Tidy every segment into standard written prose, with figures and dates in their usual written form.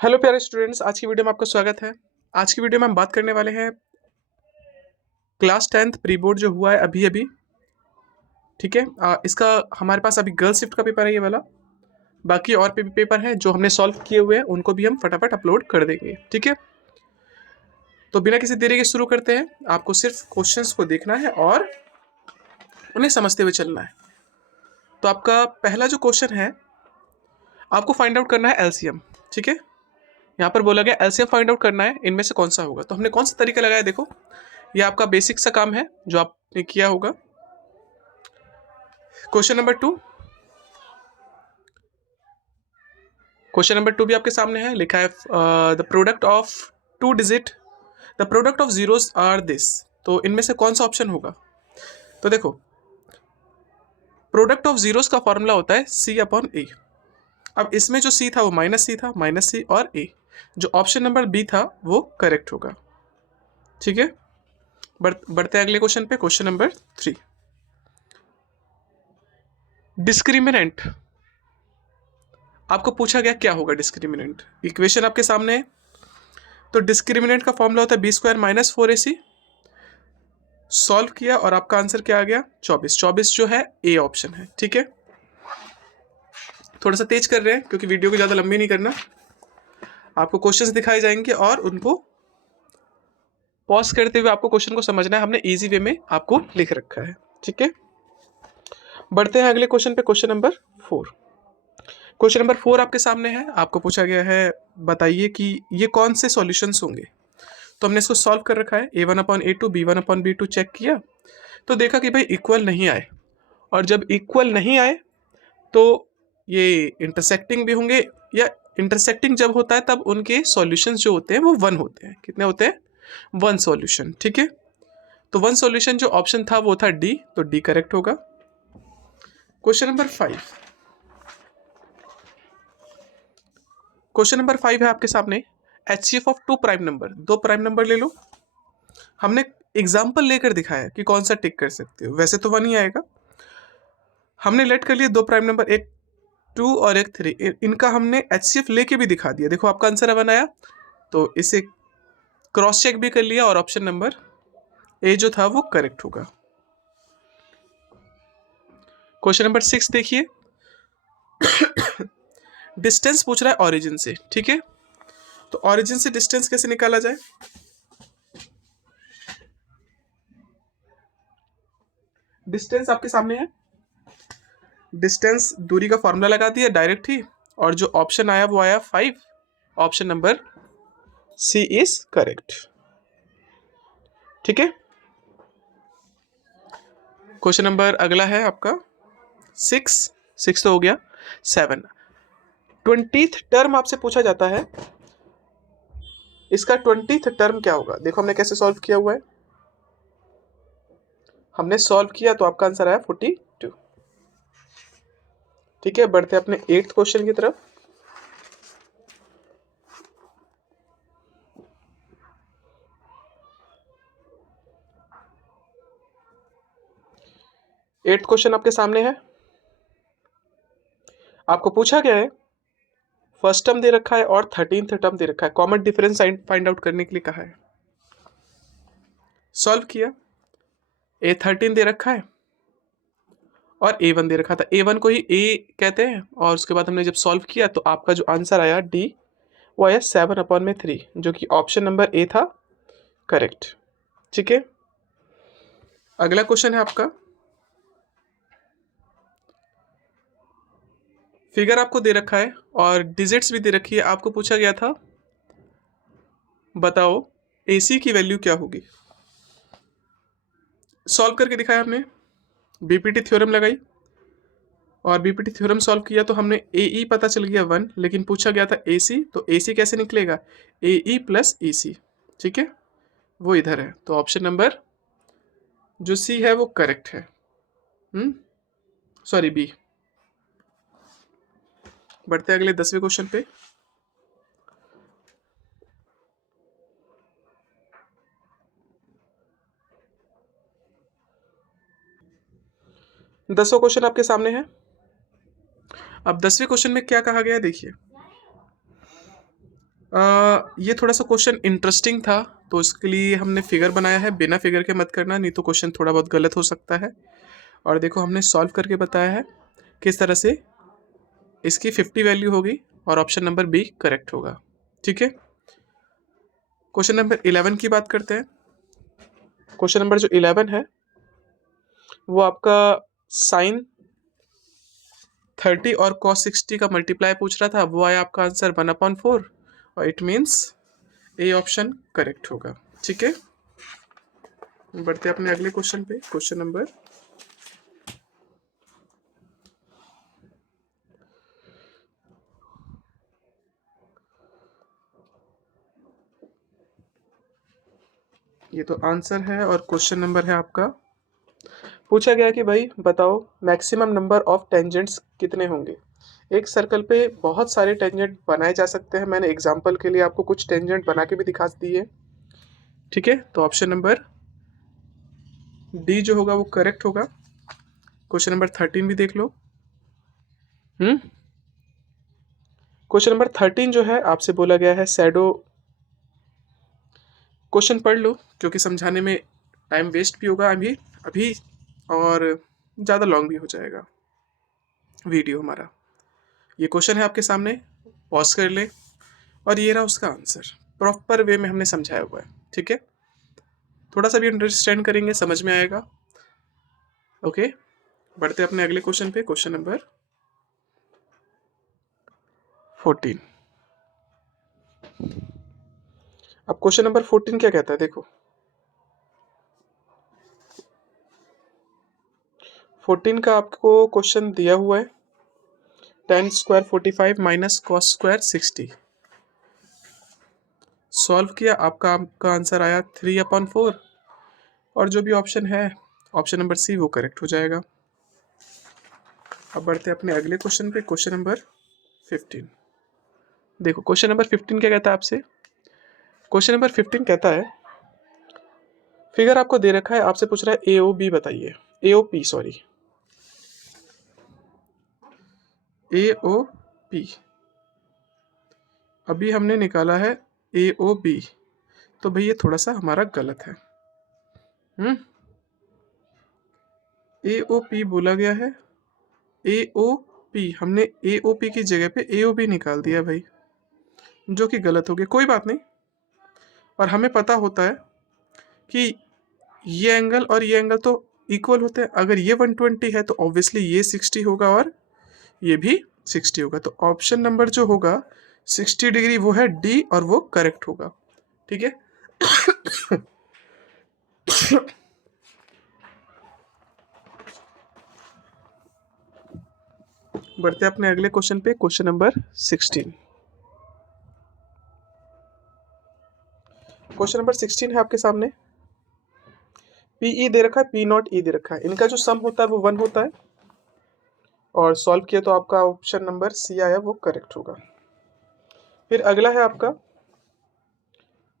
Hello प्यारे students, आज की वीडियो में आपका स्वागत है। आज की वीडियो में हम बात करने वाले हैं क्लास 10th प्री बोर्ड जो हुआ है अभी अभी। ठीक है, इसका हमारे पास अभी गर्ल शिफ्ट का पेपर है ये वाला। बाकी और भी पेपर हैं जो हमने सॉल्व किए हुए हैं, उनको भी हम फटाफट अपलोड कर देंगे। ठीक है, तो बिना किसी देरी के शुरू करते हैं। आपको सिर्फ क्वेश्चंस को देखना है और उन्हें समझते हुए चलना है। तो आपका पहला जो क्वेश्चन है, आपको फाइंड आउट करना है एलसीएम। ठीक है, यहाँ पर बोला गया एलसीएम फाइंड आउट करना है, इनमें से कौन सा होगा। तो हमने कौन सा तरीका लगाया, देखो ये आपका बेसिक सा काम है जो आपने किया होगा। क्वेश्चन नंबर 2, क्वेश्चन नंबर 2 भी आपके सामने है, लिखा है the product of two digit, the product of zeros are this. तो इनमें से कौन सा ऑप्शन होगा। तो देखो, प्रोडक्ट ऑफ जीरोस का फॉर्मूला होता है सी अपॉन ए। अब इसमें जो सी था वो माइनस सी था, माइनस सी और ए। जो ऑप्शन नंबर बी था वो करेक्ट होगा। ठीक है, बढ़ते हैं अगले क्वेश्चन पे। Question number 3, discriminant. आपको पूछा गया क्या होगा डिस्क्रिमिनेंट। इक्वेशन आपके सामने है। तो डिस्क्रिमिनेंट का फॉर्मूला होता है B square minus 4ac। Solve किया और आपका आंसर क्या आ गया, 24। 24 जो है ए ऑप्शन है। ठीक है, थोड़ा सा तेज कर रहे हैं क्योंकि वीडियो को ज़्यादा लंबी नहीं करना। आपको क्वेश्चंस दिखाए जाएंगे और उनको पॉज करते हुए आपको क्वेश्चन को समझना है। हमने इजी वे में आपको लिख रखा है। ठीक है, बढ़ते हैं अगले क्वेश्चन पे। क्वेश्चन नंबर 4, क्वेश्चन नंबर 4 आपके सामने है। आपको पूछा गया है बताइए कि ये कौन से सॉल्यूशंस होंगे। तो हमने इसको सॉल्व कर रखा है। a1/a2 b1/b2 चेक किया तो देखा कि भाई इक्वल नहीं आए, और जब इक्वल नहीं आए तो ये इंटरसेक्टिंग भी होंगे, या इंटरसेक्टिंग जब होता है तब उनके सॉल्यूशंस जो होते हैं वो 1 होते हैं। कितने होते हैं, 1 सॉल्यूशन। ठीक है, तो 1 सॉल्यूशन जो ऑप्शन था वो था डी, तो डी करेक्ट होगा। क्वेश्चन नंबर 5, क्वेश्चन नंबर 5 है आपके सामने, HCF of 2 prime number. 2 prime number ले लो। हमने एग्जाम्पल लेकर दिखाया कि कौन सा टिक कर सकते हो, वैसे तो 1 ही आएगा। हमने लेट कर लिए 2 प्राइम नंबर, एक 2 और एक 3। इनका हमने HCF लेके भी दिखा दिया। देखो आपका आंसर 1 आया, तो इसे क्रॉस चेक भी कर लिया और ऑप्शन नंबर ए जो था वो करेक्ट होगा। क्वेश्चन नंबर 6 देखिए, डिस्टेंस पूछ रहा है ऑरिजिन से। ठीक है, तो ऑरिजिन से डिस्टेंस कैसे निकाला जाए। डिस्टेंस आपके सामने है। डिस्टेंस दूरी का फॉर्मूला लगा दिया डायरेक्ट ही, और जो ऑप्शन आया वो आया 5। Option number C is correct. ठीक है, क्वेश्चन नंबर अगला है आपका 6। 6 तो हो गया। 7, 20th टर्म आपसे पूछा जाता है। इसका 20th टर्म क्या होगा। देखो हमने कैसे सॉल्व किया हुआ है। हमने सॉल्व किया तो आपका आंसर आया 42। ठीक है, बढ़ते अपने 8th क्वेश्चन की तरफ। एट्थ क्वेश्चन आपके सामने है। आपको पूछा गया है, फर्स्ट टर्म दे रखा है और 13th टर्म दे रखा है। कॉमन डिफरेंस फाइंड आउट करने के लिए कहा है। सॉल्व किया, A13 दे रखा है और A1 दे रखा था। A1 को ही A कहते हैं, और उसके बाद हमने जब सॉल्व किया तो आपका जो आंसर आया D, वो आया 7/3, जो कि ऑप्शन नंबर ए था करेक्ट। ठीक है, अगला क्वेश्चन है आपका, फिगर आपको दे रखा है और डिजिट्स भी दे रखी है। आपको पूछा गया था बताओ AC की वैल्यू क्या होगी। सॉल्व करके दिखाया हमने, BPT थ्योरम लगाई और BPT थ्योरम सॉल्व किया तो हमने AE पता चल गया 1, लेकिन पूछा गया था AC, तो AC कैसे निकलेगा, AE प्लस EC। ठीक है, वो इधर है, तो ऑप्शन नंबर जो C है वो करेक्ट है। Sorry B. बढ़ते अगले 10वें क्वेश्चन पे। 10वां क्वेश्चन आपके सामने है। अब 10वें क्वेश्चन में क्या कहा गया है देखिए, ये थोड़ा सा क्वेश्चन इंटरेस्टिंग था, तो इसके लिए हमने फिगर बनाया है। बिना फिगर के मत करना, नहीं तो क्वेश्चन थोड़ा बहुत गलत हो सकता है। और देखो हमने सॉल्व करके बताया है किस तरह से इसकी 50 वैल्यू होगी और ऑप्शन नंबर बी करेक्ट होगा। ठीक है, क्वेश्चन नंबर 11 की बात करते हैं। क्वेश्चन नंबर जो 11 है वो आपका साइन 30 और कॉस 60 का मल्टीप्लाई पूछ रहा था। वो आया आपका आंसर 1/4 और it means A option correct होगा। ठीक है, बढ़ते हैं अपने अगले क्वेश्चन पे। क्वेश्चन नंबर ये तो आंसर है और क्वेश्चन नंबर है आपका, पूछा गया कि भाई बताओ मैक्सिमम नंबर ऑफ टेंजेंट्स कितने होंगे। एक सर्कल पे बहुत सारे टेंजेंट बनाए जा सकते हैं। मैंने एग्जांपल के लिए आपको कुछ टेंजेंट बना के भी दिखा दिए। ठीक है, तो ऑप्शन नंबर डी जो होगा वो करेक्ट होगा। क्वेश्चन नंबर 13 भी देख लो। क्वेश्चन नंबर 13 जो है आपसे बोला गया है शैडो। क्वेश्चन पढ़ लो क्योंकि समझाने में टाइम वेस्ट भी होगा अभी अभी और ज़्यादा लॉन्ग भी हो जाएगा वीडियो हमारा। ये क्वेश्चन है आपके सामने, पॉज कर ले और ये रहा उसका आंसर। प्रॉपर वे में हमने समझाया हुआ है। ठीक है, थोड़ा सा भी अंडरस्टैंड करेंगे समझ में आएगा। ओके, बढ़ते अपने अगले क्वेश्चन पे। Question number 14। अब क्वेश्चन नंबर 14 क्या कहता है देखो। 14 का आपको क्वेश्चन दिया हुआ है tan square 45 minus cos square 60। Solve किया, आपका आंसर आया 3/4 और जो भी ऑप्शन है ऑप्शन नंबर सी वो करेक्ट हो जाएगा। अब बढ़ते अपने अगले क्वेश्चन पे। क्वेश्चन नंबर 15 देखो। क्वेश्चन नंबर 15 क्या कहता है आपसे। क्वेश्चन नंबर 15 कहता है फिगर आपको दे रखा है, आपसे पूछ रहा है ए ओ बी बताइए। ए ओ पी सॉरी, ए ओ पी अभी हमने निकाला है ए ओ बी, तो भाई ये थोड़ा सा हमारा गलत है। ए ओ पी बोला गया है, ए ओ पी हमने ए ओ पी की जगह पे ए ओ बी निकाल दिया भाई, जो कि गलत हो गया। कोई बात नहीं, और हमें पता होता है कि ये एंगल और ये एंगल तो इक्वल होते हैं। अगर ये 120 है तो ऑब्वियसली ये 60 होगा और ये भी 60 होगा। तो ऑप्शन नंबर जो होगा 60 डिग्री वो है डी और वो करेक्ट होगा। ठीक है, बढ़ते अपने अगले क्वेश्चन पे। Question number 16। क्वेश्चन नंबर 16 है आपके सामने। पी ई दे रखा है, पी नॉट ई दे रखा है। इनका जो सम होता है वो 1 होता है और सॉल्व किया तो आपका ऑप्शन नंबर सी आया वो करेक्ट होगा। फिर अगला है आपका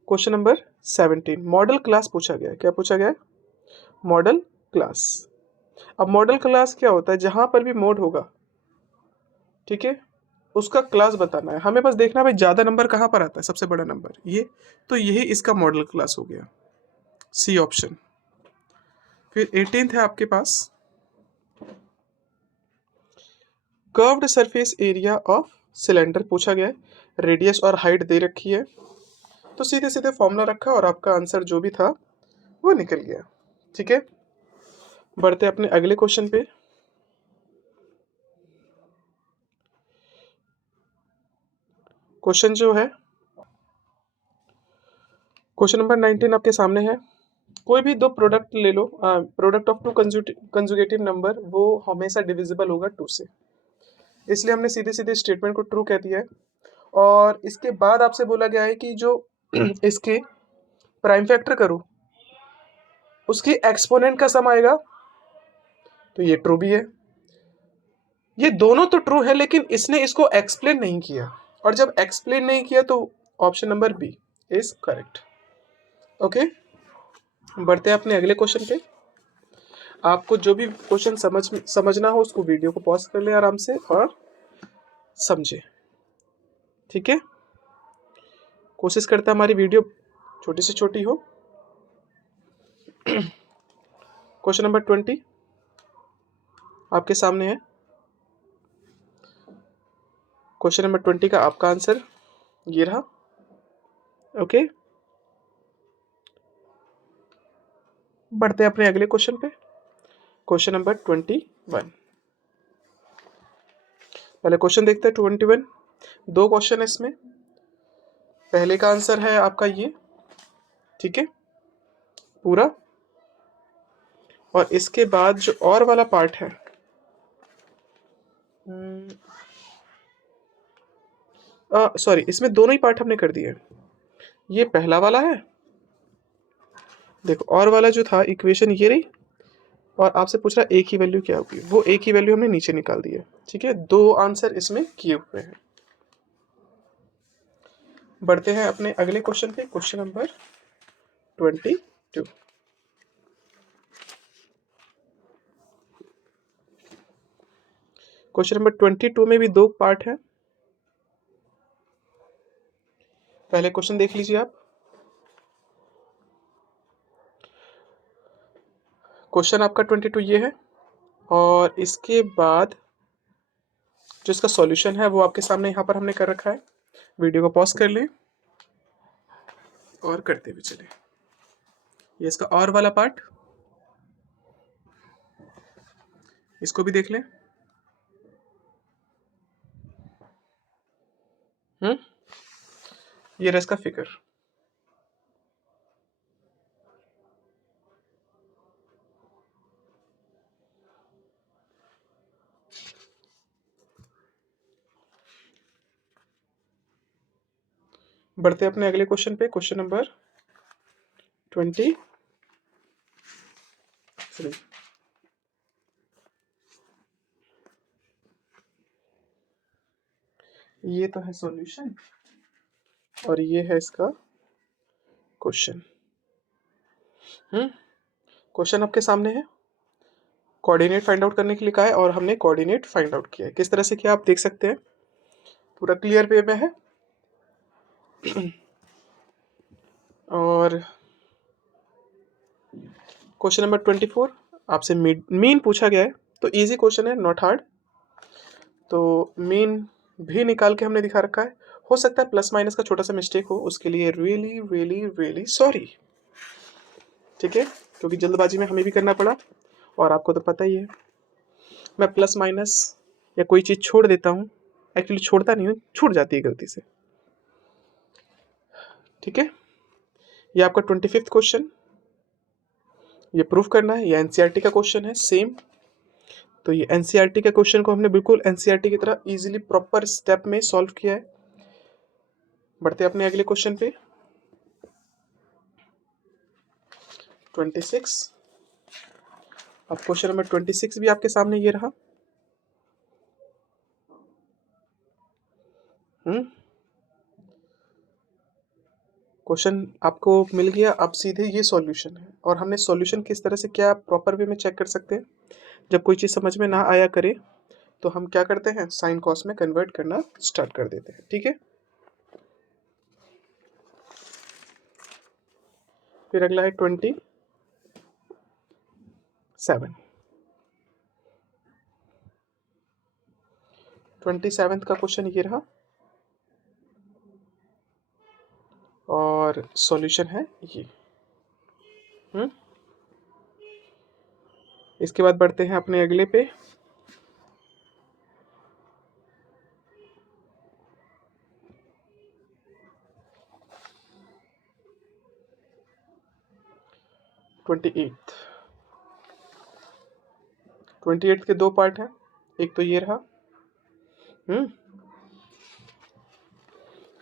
क्वेश्चन नंबर 17। मॉडल क्लास पूछा गया है। क्या पूछा गया है? Model class. अब मॉडल क्लास क्या होता है? जहां पर भी मोड होगा, ठीक है, उसका क्लास बताना है हमें। बस देखना है भाई ज्यादा नंबर कहां पर आता है, सबसे बड़ा नंबर ये, तो यही इसका मॉडल क्लास हो गया, सी ऑप्शन। फिर 18th है आपके पास, curved surface area of cylinder पूछा गया है। रेडियस और हाइट दे रखी है, तो सीधे सीधे फॉर्मूला रखा और आपका आंसर जो भी था वो निकल गया। ठीक है, बढ़ते अपने अगले क्वेश्चन पे। क्वेश्चन जो है क्वेश्चन नंबर 19 आपके सामने है। कोई भी दो प्रोडक्ट ले लो, product of two conjugative number वो हमेशा डिविजिबल होगा 2 से, इसलिए हमने सीधे सीधे स्टेटमेंट को ट्रू कह दिया है। और इसके बाद आपसे बोला गया है कि जो इसके प्राइम फैक्टर करो उसकी एक्सपोनेंट का सम आएगा, तो ये ट्रू भी है। ये दोनों तो ट्रू है लेकिन इसने इसको एक्सप्लेन नहीं किया, और जब एक्सप्लेन नहीं किया तो option number B is correct. Okay, बढ़ते हैं अपने अगले क्वेश्चन पे। आपको जो भी क्वेश्चन समझना हो उसको वीडियो को पॉज कर ले आराम से और समझे। ठीक है, कोशिश करता है हमारी वीडियो छोटी से छोटी हो। क्वेश्चन नंबर 20 आपके सामने है। क्वेश्चन नंबर 20 का आपका आंसर ये रहा। ओके, बढ़ते हैं अपने अगले क्वेश्चन पे। Question number 21। पहले क्वेश्चन देखते हैं 21। दो क्वेश्चन है इसमें। पहले का आंसर है आपका ये, ठीक है, पूरा। और इसके बाद जो और वाला पार्ट है, सॉरी, इसमें दोनों ही पार्ट हमने कर दिए। ये पहला वाला है, देखो, और वाला जो था इक्वेशन ये रही, और आपसे पूछ रहा एक ही वैल्यू क्या होगी, वो एक ही वैल्यू हमने नीचे निकाल दी है। ठीक है, दो आंसर इसमें किए हुए हैं। बढ़ते हैं अपने अगले क्वेश्चन पे। Question number 22। क्वेश्चन नंबर 22 में भी दो पार्ट है। पहले क्वेश्चन देख लीजिए आप। क्वेश्चन आपका 22 ये है, और इसके बाद जो इसका सॉल्यूशन है वो आपके सामने यहाँ पर हमने कर रखा है। वीडियो को पॉज कर लें और करते हुए चलें। ये इसका और वाला पार्ट, इसको भी देख लें। ये रहा इसका फिगर। बढ़ते अपने अगले क्वेश्चन पे। Question number 23। ये तो है सॉल्यूशन, और ये है इसका क्वेश्चन। क्वेश्चन आपके सामने है। कोऑर्डिनेट फाइंड आउट करने के लिए कहा है, और हमने कोऑर्डिनेट फाइंड आउट किया है। किस तरह से किया आप देख सकते हैं, पूरा क्लियर वे में है। और क्वेश्चन नंबर 24 आपसे मीन पूछा गया है, तो इजी क्वेश्चन है, नॉट हार्ड। तो मीन भी निकाल के हमने दिखा रखा है। हो सकता है प्लस माइनस का छोटा सा मिस्टेक हो, उसके लिए रियली रियली रियली सॉरी। ठीक है, क्योंकि जल्दबाजी में हमें भी करना पड़ा, और आपको तो पता ही है मैं प्लस माइनस या कोई चीज़ छोड़ देता हूँ। एक्चुअली छोड़ता नहीं हूँ, छूट जाती है गलती से। ठीक है, ये आपका 25वां क्वेश्चन, ये प्रूफ करना है। ये एनसीईआरटी का क्वेश्चन है सेम। तो ये एनसीईआरटी के क्वेश्चन को हमने बिल्कुल एनसीईआरटी की तरह इजीली प्रॉपर स्टेप में सॉल्व किया है। बढ़ते अपने अगले क्वेश्चन पे। 26। अब क्वेश्चन नंबर 26 भी आपके सामने ये रहा। क्वेश्चन आपको मिल गया। अब सीधे ये सॉल्यूशन है, और हमने सॉल्यूशन किस तरह से क्या प्रॉपर वे में चेक कर सकते हैं। जब कोई चीज़ समझ में ना आया करे तो हम क्या करते हैं, साइन कॉस में कन्वर्ट करना स्टार्ट कर देते हैं। ठीक है, फिर अगला है 27। 27 का क्वेश्चन ये रहा, और सॉल्यूशन है ये। इसके बाद बढ़ते हैं अपने अगले पे। ट्वेंटी एट के दो पार्ट हैं। एक तो ये रहा,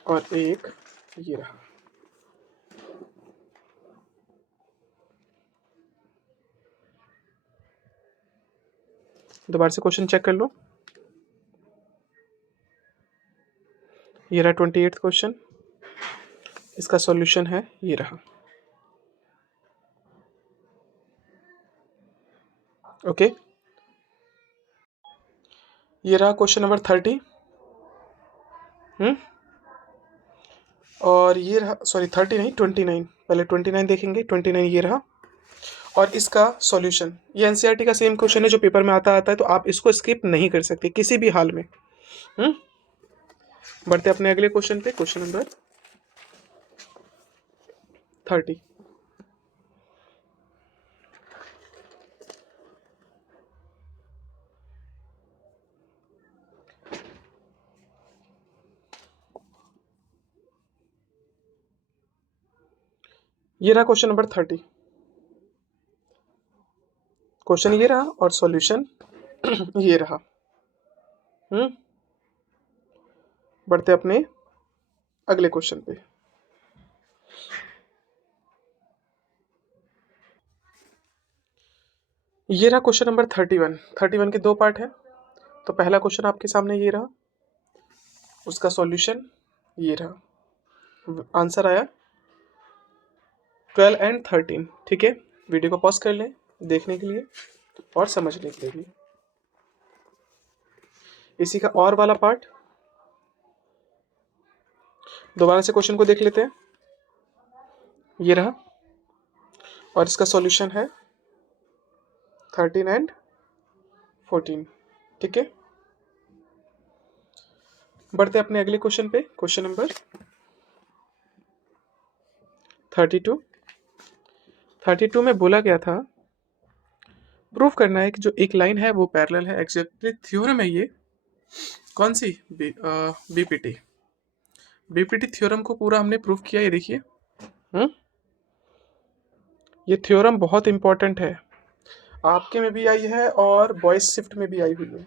और एक ये रहा। दोबारा से क्वेश्चन चेक कर लो। ये रहा 28 क्वेश्चन, इसका सॉल्यूशन है ये रहा। ओके, ये रहा क्वेश्चन नंबर 30। और ये रहा, सॉरी 30 नहीं 29, पहले 29 देखेंगे। 29 ये रहा, और इसका सॉल्यूशन। ये एनसीईआरटी का सेम क्वेश्चन है जो पेपर में आता है, तो आप इसको स्किप नहीं कर सकते किसी भी हाल में। बढ़ते अपने अगले क्वेश्चन पे, क्वेश्चन नंबर 30। ये रहा क्वेश्चन नंबर 30। क्वेश्चन ये रहा और सॉल्यूशन ये रहा। बढ़ते अपने अगले क्वेश्चन पे। ये रहा क्वेश्चन नंबर 31। 31 के दो पार्ट है। तो पहला क्वेश्चन आपके सामने ये रहा, उसका सॉल्यूशन ये रहा। आंसर आया 12 एंड 13। ठीक है, वीडियो को पॉज कर लें देखने के लिए और समझने के लिए भी। इसी का और वाला पार्ट दोबारा से क्वेश्चन को देख लेते हैं। ये रहा, और इसका सॉल्यूशन है 13 एंड 14। ठीक है, बढ़ते अपने अगले क्वेश्चन पे, क्वेश्चन नंबर 32। 32 में बोला गया था प्रूफ करना है कि जो एक लाइन है वो पैरेलल है। एग्जैक्टली थ्योरम है ये। कौन सी? बीपीटी। बीपीटी थ्योरम को पूरा हमने प्रूफ किया। ये देखिए, ये थ्योरम बहुत इंपॉर्टेंट है, आपके में भी आई है और बॉयज शिफ्ट में भी आई हुई है।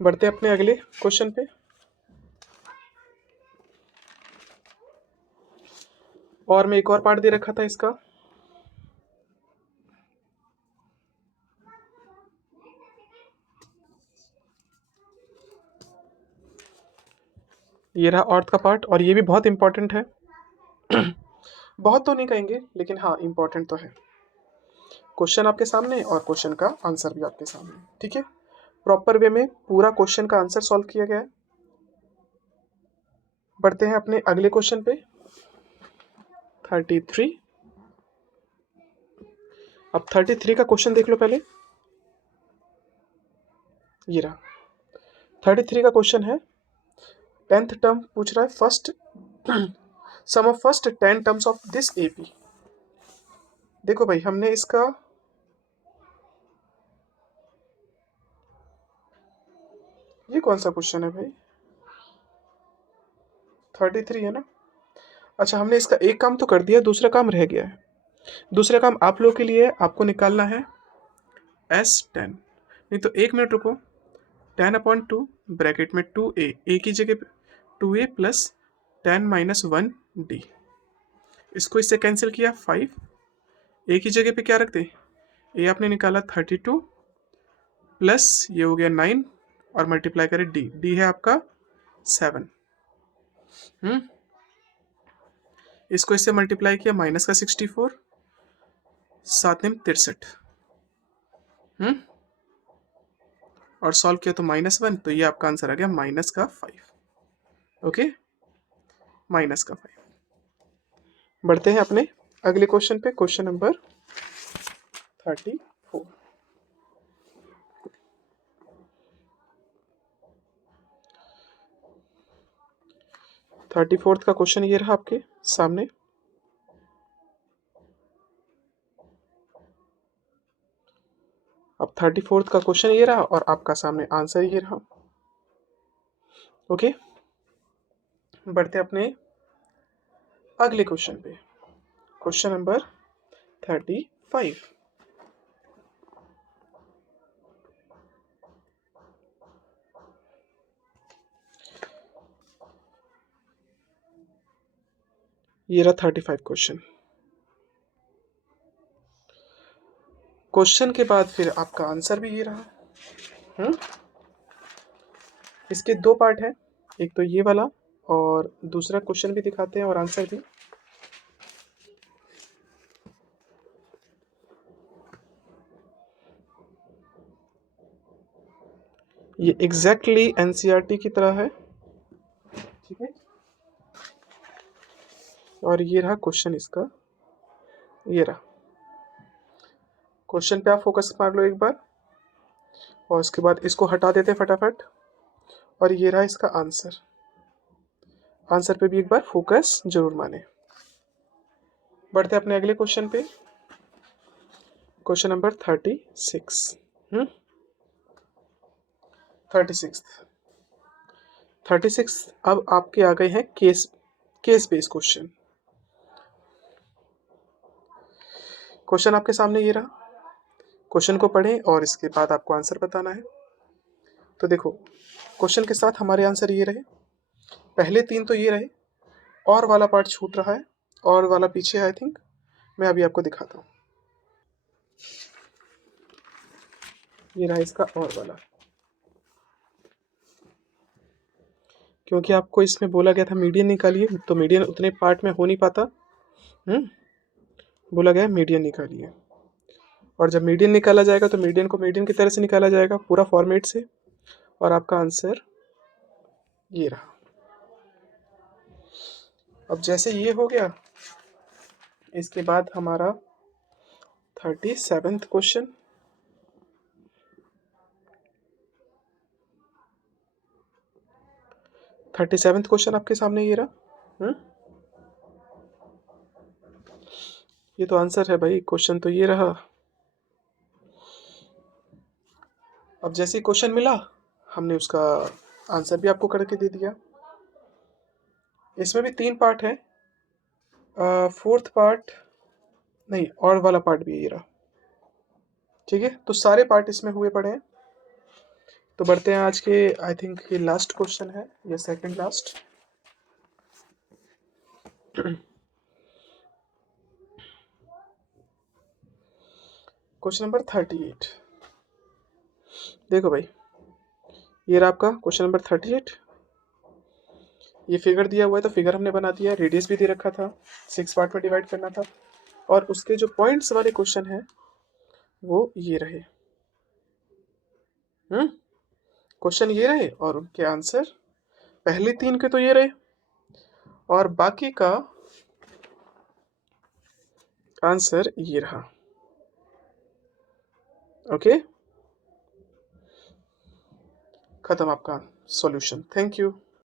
बढ़ते अपने अगले क्वेश्चन पे। और मैं एक और पार्ट दे रखा था इसका। ये रहा ऑर्थ का पार्ट, और ये भी बहुत इंपॉर्टेंट है। बहुत तो नहीं कहेंगे, लेकिन हाँ इंपॉर्टेंट तो है। क्वेश्चन आपके सामने और क्वेश्चन का आंसर भी आपके सामने। ठीक है, प्रॉपर वे में पूरा क्वेश्चन का आंसर सॉल्व किया गया है। बढ़ते हैं अपने अगले क्वेश्चन पे, 33। अब 33 का क्वेश्चन देख लो पहले। ये रहा 33 का क्वेश्चन है, 10th टर्म पूछ रहा है, first sum of first 10 terms of this AP. देखो भाई, हमने इसका ये कौन सा क्वेश्चन है भाई? 33 है ना? अच्छा, हमने इसका एक काम तो कर दिया, दूसरा काम रह गया है। दूसरा काम आप लोग के लिए आपको निकालना है S10। नहीं तो एक मिनट रुको। 10/2 ब्रैकेट में 2a की जगह पे 2a प्लस 10-1d। इसको इससे कैंसिल किया 5। a की जगह पे क्या रखते? a आपने निकाला 32 प्लस ये हो गया 9, और मल्टीप्लाई करें d है आपका 7। इसको इससे मल्टीप्लाई किया, माइनस का 64, 7×63। और सॉल्व किया तो -1, तो ये आपका आंसर आ गया -5। ओके, -5। बढ़ते हैं अपने अगले क्वेश्चन पे, क्वेश्चन नंबर 34। 34th का क्वेश्चन ये रहा आपके सामने। अब 34th का क्वेश्चन ये रहा और आपका सामने आंसर ये रहा। ओके, बढ़ते अपने अगले क्वेश्चन पे, क्वेश्चन नंबर 35। ये रहा 35 क्वेश्चन। क्वेश्चन के बाद फिर आपका आंसर भी ये रहा। इसके दो पार्ट हैं, एक तो ये वाला और दूसरा क्वेश्चन भी दिखाते हैं और आंसर भी। ये एग्जैक्टली एनसीईआरटी की तरह है। ठीक है। और ये रहा क्वेश्चन इसका, ये रहा क्वेश्चन पे आप फोकस मार लो एक बार, और उसके बाद इसको हटा देते फटाफट। और ये रहा इसका आंसर, आंसर पे भी एक बार फोकस जरूर माने। बढ़ते अपने अगले क्वेश्चन पे, क्वेश्चन नंबर 36। 36 अब आपके आ गए हैं केस बेस्ड क्वेश्चन। क्वेश्चन आपके सामने ये रहा, क्वेश्चन को पढ़ें और इसके बाद आपको आंसर बताना है। तो देखो क्वेश्चन के साथ हमारे आंसर ये रहे, पहले 3 तो ये रहे, और वाला पार्ट छूट रहा है, और वाला पीछे है आई थिंक, मैं अभी आपको दिखाता हूँ। ये रहा इसका और वाला, क्योंकि आपको इसमें बोला गया था मीडियन निकालिए, तो मीडियन उतने पार्ट में हो नहीं पाता, बोला गया मीडियन निकालिए। और जब मीडियन निकाला जाएगा तो मीडियन को मीडियन की तरह से निकाला जाएगा पूरा फॉर्मेट से, और आपका आंसर ये रहा। अब जैसे ये हो गया, इसके बाद हमारा 37वां क्वेश्चन। क्वेश्चन आपके सामने ये रहा। ये तो आंसर है भाई, क्वेश्चन तो ये रहा। अब जैसे क्वेश्चन मिला, हमने उसका आंसर भी आपको करके दे दिया। इसमें भी 3 पार्ट है, 4th पार्ट नहीं, और वाला पार्ट भी ये रहा। ठीक है, तो सारे पार्ट इसमें हुए पड़े हैं। तो बढ़ते हैं आज के, आई थिंक ये लास्ट क्वेश्चन है या सेकंड लास्ट। Question number 38। देखो भाई, ये रहा आपका क्वेश्चन नंबर 38। ये फिगर दिया हुआ है, तो फिगर हमने बना दिया, रेडियस भी दे रखा था, 6 पार्ट में डिवाइड करना था, और उसके जो पॉइंट्स वाले क्वेश्चन है वो ये रहे। क्वेश्चन ये रहे और उनके आंसर पहले 3 के तो ये रहे, और बाकी का आंसर ये रहा। ओके, खत्म आपका सॉल्यूशन। Thank you.